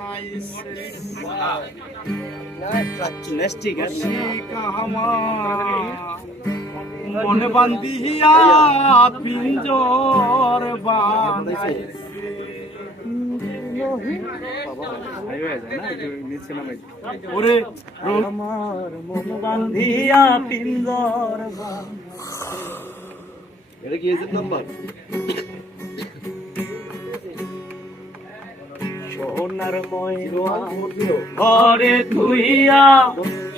বানাইছে মনে বান্ধিয়া পিঞ্জর বানাইছে ওরে আমার মন বান্ধিয়া পিঞ্জর এটা কি এর নাম্বার সোনার ময়না ঘরে থুইয়া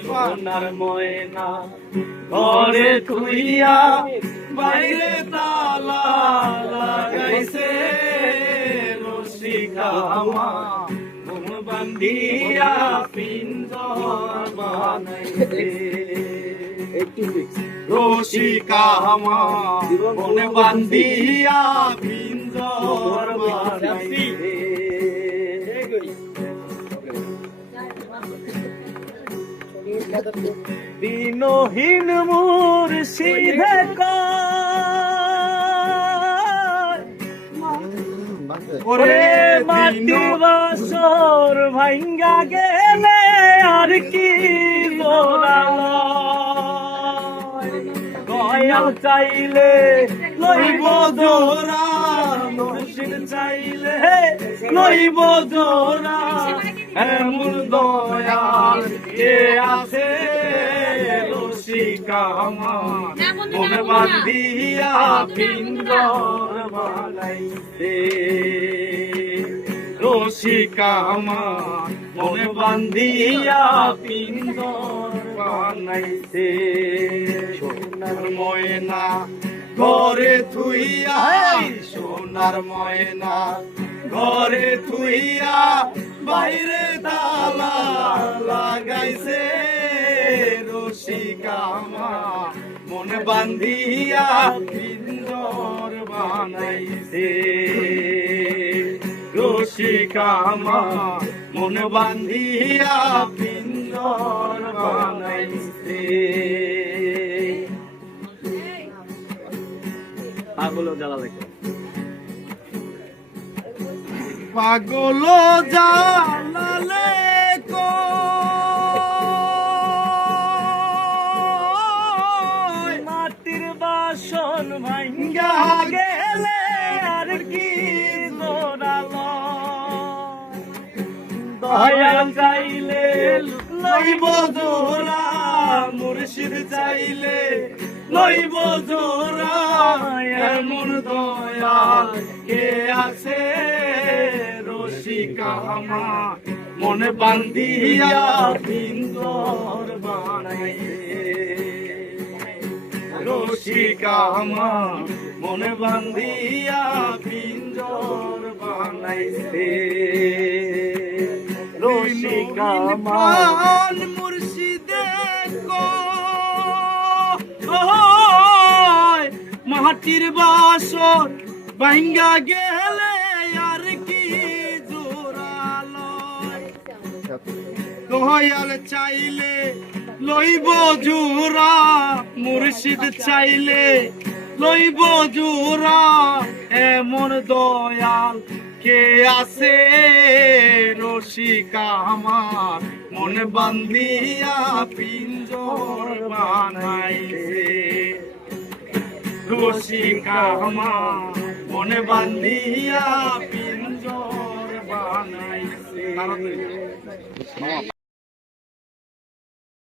সোনার ময়না ঘরে থুইয়া বাইরে তালা লাগাইছে রসিকা আমার মন বান্ধিয়া পিঞ্জর বানাইছে রসিকা আমার মন বান্ধিয়া পিঞ্জর বানাইছে দিনহীন মুর্শিদে ওরে মাটির বাসর ভাঙ্গা গেলে আর কি দয়াল চাইলে লইব জোরা মুর্শিদ চাইলে লইব জোরা এমন দয়াল কে আছে রসিকা আমার মনে বান্ধিয়া পিঞ্জর বানাইছে রসিকা আমার মনে বান্ধিয়া পিঞ্জর বানাইছে সোনার ময়না ঘরে থুইয়া সোনার ময়না ঘরে থুইয়া বাইরে তালা লাগাইছে রসিকা আমার মনে বান্ধিয়া পিঞ্জর বানাইছে রসিকা আমার মনে বান্ধিয়া পিঞ্জর বানাইছে পাগল জ্বালালে পাগল জ্বালালে মাটির বাসন ভাঙ্গা গেলে আর কি দোড়ালো দয়া চাইলে লইব জোরা মুর্শিদ চাইলে লইব জোরা এমন দয়াল কে আছে রসিকা আমার মনে বান্ধিয়া পিঞ্জর বানাইছে রসিকা আমার মনে বান্ধিয়া পিঞ্জর বানাইছে রসিকা আমার মুর্শিদে মাটির বাসর ভাঙ্গা গেলে আর কি জোরালো দয়াল চাইলে লইব জোরা মুর্শিদ চাইলে লইব জোরা এমন দয়াল কে আছে রসিকা আমার মনে বান্ধিয়া পিঞ্জর বানাইছে রসিকা আমার মনে বান্ধিয়া পিঞ্জর বানাইছে